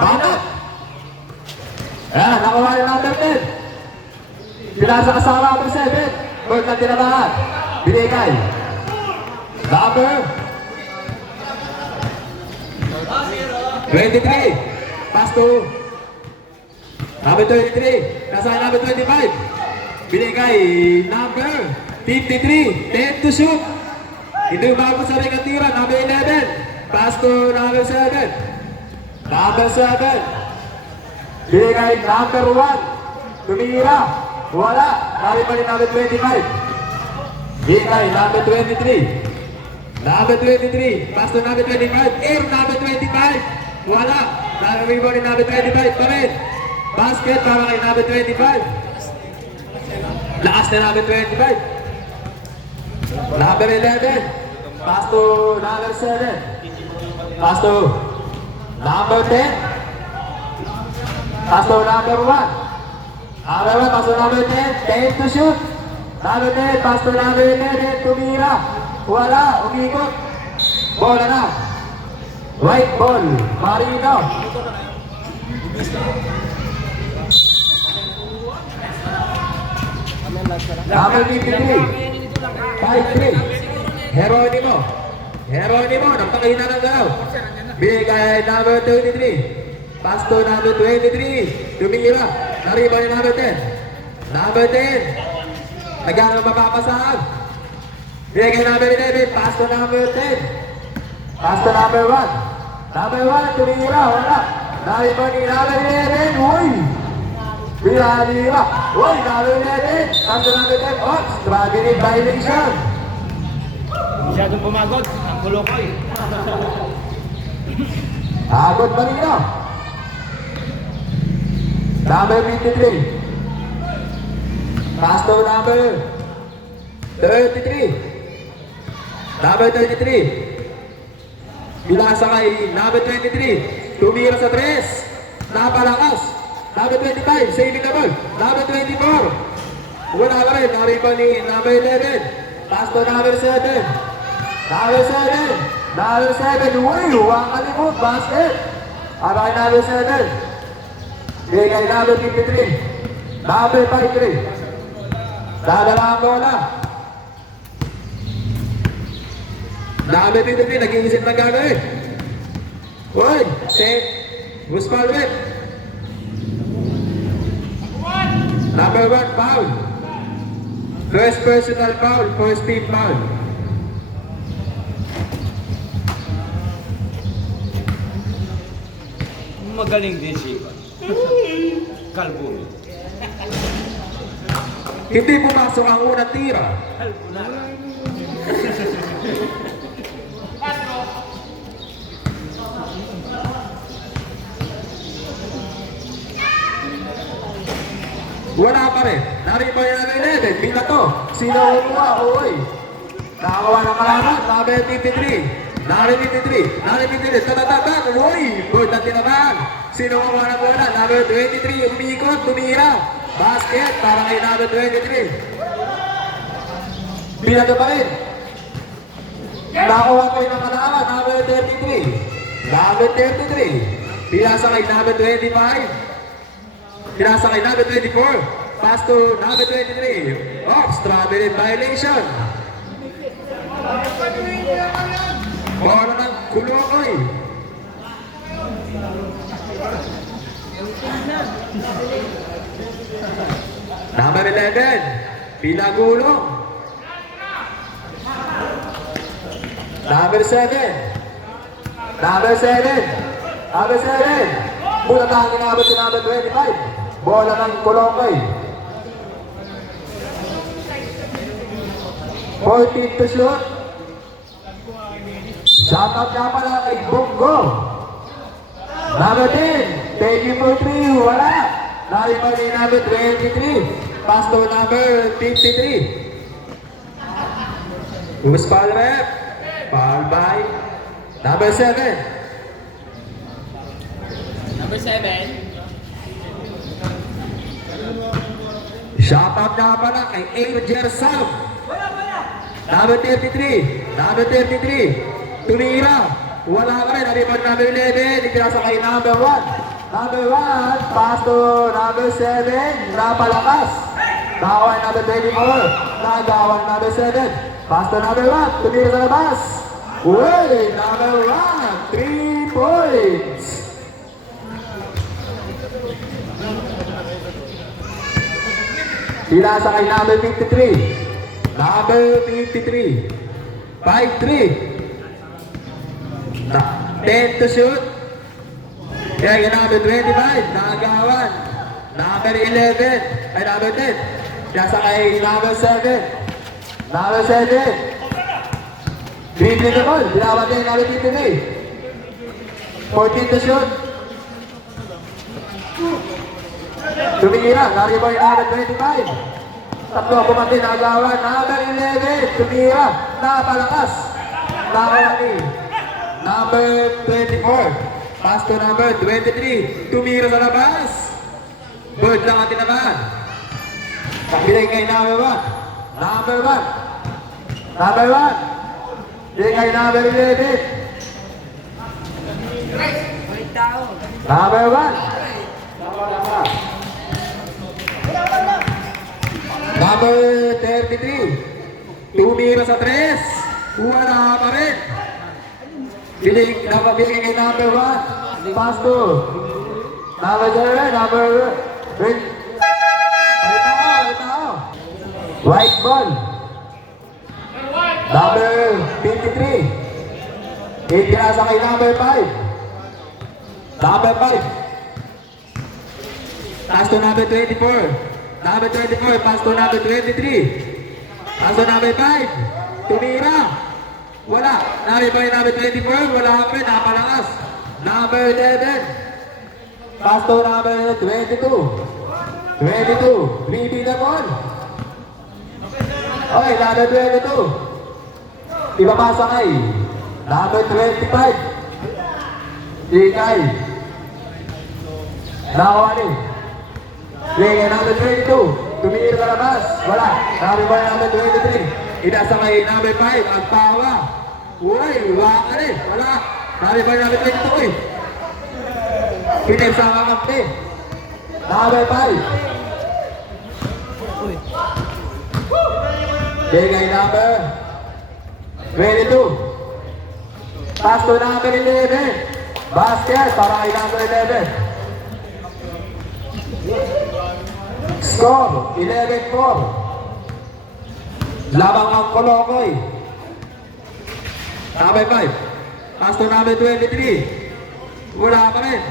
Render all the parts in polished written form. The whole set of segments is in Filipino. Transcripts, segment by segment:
Bakit? Ayan, nakuha yung number 10. Pinasa ka sa number 7. Bird na tinabahan. Binigay. Number 23. Pass to number 23. Nasa number 25. Binigay. Number 53. 10 to shoot. Hindi umabot sa ring ang tira. Number 11. Pass to number 7. Number 7. Binigay number 1. Tumira. Wala. Nabi pa rin number 25. Binigay number 23. Number 23. Pass to number 25. Air number 25. Wala. Nabi pa rin number 25 pa rin. Basket para kay number 25. Lakas na number 25. Number 11. Pass to number 7. Pass to number 10. Pass to number 1. Number 1, pass to number 10. 10 to shoot. Number 10, pass to number 11. Tumira. Wala. Umikot. Bola na. White ball. Marino. Number 53. 5-3. Heronimo. Heronimo. Nagpakahina ng galaw. Bigay number 23. Pass to number 23. Tumira. Nariba ni number 10. Number 10. Nagano mapapasahan. Bigay number 11. Pass to number 10. Pass to number 1. Number 1. Tumira. Wala. Nariba ni number 11. Uy! Binaliwa. Uy! Number 11. Pass to number 10. Oh! Struggling violation. Masyadong pumagod. Ang kulo ko eh. Agod Marino. Number 53. Pass to number 33. Number 33. Bilasa kay number 23. Tumira sa 3. Napalakas. Number 25. Saving the ball. Number 24. Wala ka rin. Nariba ni number 11. Pass to number 7. Number 7. Number 7. Uy! Huwag kalimut. Basket. Abay number 7. Bigay number 53. Number 53. Dadala ang bola. Number 53. Nag-iisip ng gagawin. Uy! Set. Who's foul with? Number 1 foul. First personal foul. First team foul. Magaling din siya. Kalbo. Hindi pumasok ang unang tira. Kalbo na. Wala pa rin. Nariba yung number 11. Pila to. Sino umuha? Uy. Nakakuha ng kalaman. Number 53. Number 53. Number 53. Tatatatan. Uy. Good na tinabahan. Sino umuha ng bola? Number 23. Umikot. Tumira. Basket. Para kay number 23. Pila to pa rin. Nakakuha ko yung kalaman. Number 33. Number 33. Pila sa kay number 25. Pinasa kay number 24. Pass to number 23. Oh, strawberry violation. Bola ng Kulokoy. Number 11. Pinagulong. Number 7. Number 7. Number 7. Mula tayo nga si number 25. Bola ng Kulokoy. 14 to shoot. Shout out nga pala kay Bongo. Number 10. Thank you for 3. Wala. Naripa ni number 23. Pass to number 53. Who's foul rep? Foul by number 7. Number 7. Shoutout nga pala kay Angel Sam. Number 33. Number 33. Tumira. Wala ka rin. Naripan number 11. Itinasa kay number 1. Number 1, pass to number 7, napalakas. Nagawan number 24, nagawan number 7. Pass to number 1, tumira sa labas. Uy, number 1, 3 points. Pinasa kay number 53. Number 53. 5-3. 10 to shoot. Kaya yung number 25, nagawan. Number 11, ay number 10. Pinasa kay number 7. Number 7. Dribbling the ball, binawat niya yung number 53. 14 to shoot. Tumira, nariba yung number 25. Tatlo kumati, nagawan. Number 11, tumira, napalakas. Nakawani. Number 24. Pass to number 23. Tumira sa labas. Bird lang ang tinamaan. Binigay kay number 1. Number 1. Number 1. Binigay kay number 11. Number 1. Number 33. Tumira sa 3. Wala pa rin. Binigay kay number 1. Pass to number 7. Number 3. White ball. Number 53. Itinasa kay number 5. Number 5. Pass to number 24. Number 24. Pass to number 23. Pass to number 5. Tumira. Wala. Nariba yung number 24. Wala ka rin. Napalakas. Number 11. Pass to number 22. 22. 3B na ball. Okay, number 22. Ipapasa kay number 25. Ikay. Nakawani. Bigay number 22. Tumira ka labas. Wala. Nariba yung number 23. Inasa kay number 5. Ang pawa. Uy, wala ka rin. Wala. Nariba yung number 22 eh. Pinagsa ka kampi. Number 5. Bigay number 22. Pass to number 11. Basket para kay number 11. Score 11-4. Labang ang Kolokoy. Number 5. Pass to number 23. Wala pa rin.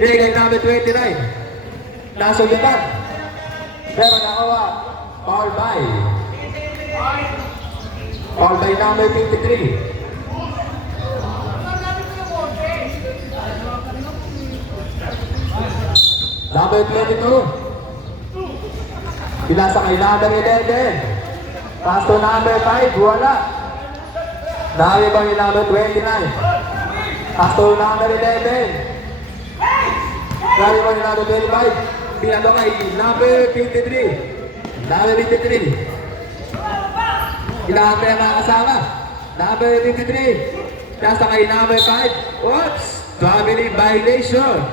Bigay number 29. Nasulitan. Pero nakawa. Foul by number 53. Number 22. Pinasa kay number 11. Pass to number 5. Wala. Nariba yung number 29. Pass to number 11. Nariba yung number 25. Pinasa kay number 53. Number 53. Kailangan ang mga kasama. Number 53. Nasa kay number 5. Oops! Traveling violation.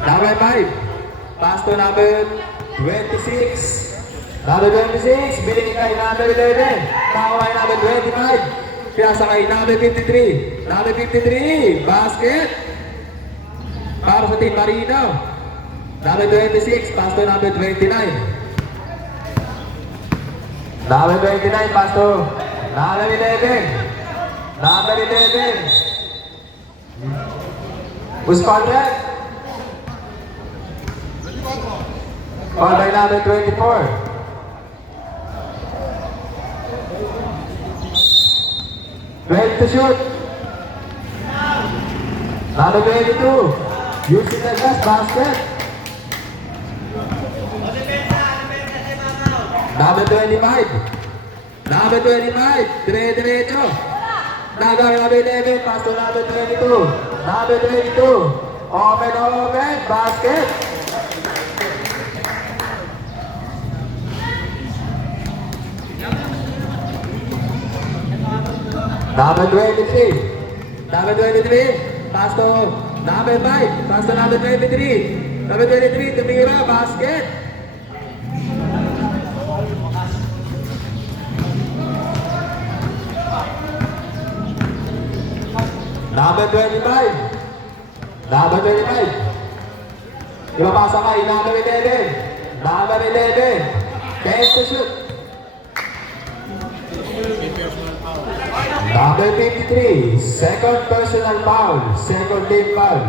Number 5. Pass to number 26. Number 26. Biling kay number 11. Tawa kay number 25. Pinasa kay number 53. Number 53. Basket. Para sa Team Marino. Number 26. Pass to number 29. Number 29. Pass to number 11. Number 11. Who's called that? Called by number 24. Ready to shoot. Number 22. Using the last basket. Number 25. Number 25. Dire-diretso. Nagawin number 11. Pass to number 22. Number 22. Open. Basket. Number 23. Number 23. Pass to number 5. Pass to number 23. Number 23, tumira, basket. Number 25. Number 25. Ipapasa kay number 11. Number 11. 10 to shoot. Number 53. Second personal foul. Second team foul.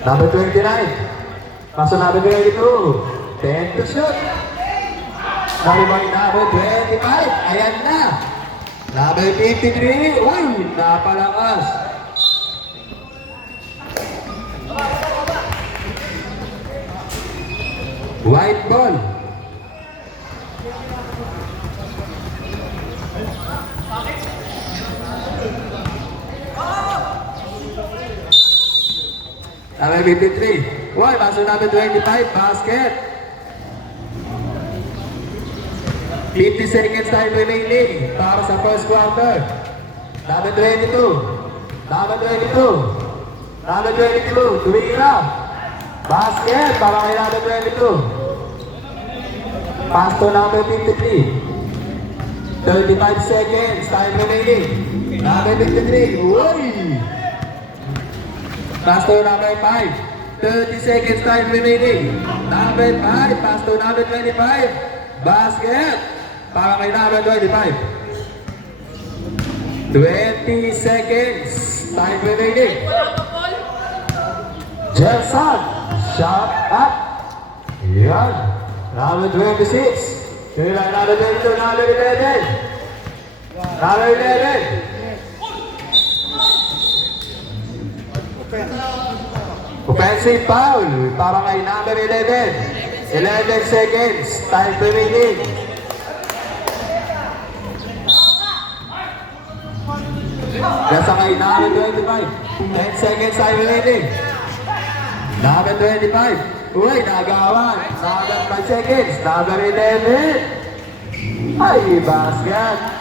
Number 29. Paso number 22. 10 to shoot. Number 25. Ayan na. Number 53. Uy, napalakas. White ball. Number 53. Uy, paso number 25. Basket. 50 seconds time remaining para sa first quarter. Number 22. Number 22. Number 22. Tumira. Basket para kay number 22. Pass to number 53. 35 seconds time remaining. Number 53. Uy! Pass to number 5. 30 seconds time remaining. Number 5. Pass to number 25. Basket para kay number 25. 20 seconds. Time remaining. Jelson. Shot up. Yan. Number 26. Sila number 22. Number 11. Number 11. Offensive foul para kay number 11. 11 seconds. Time remaining. Nasa kay number 25. 10 seconds time remaining. Number 25. Uy, nagawan. Number 5 seconds. Number 11. Ay, basket.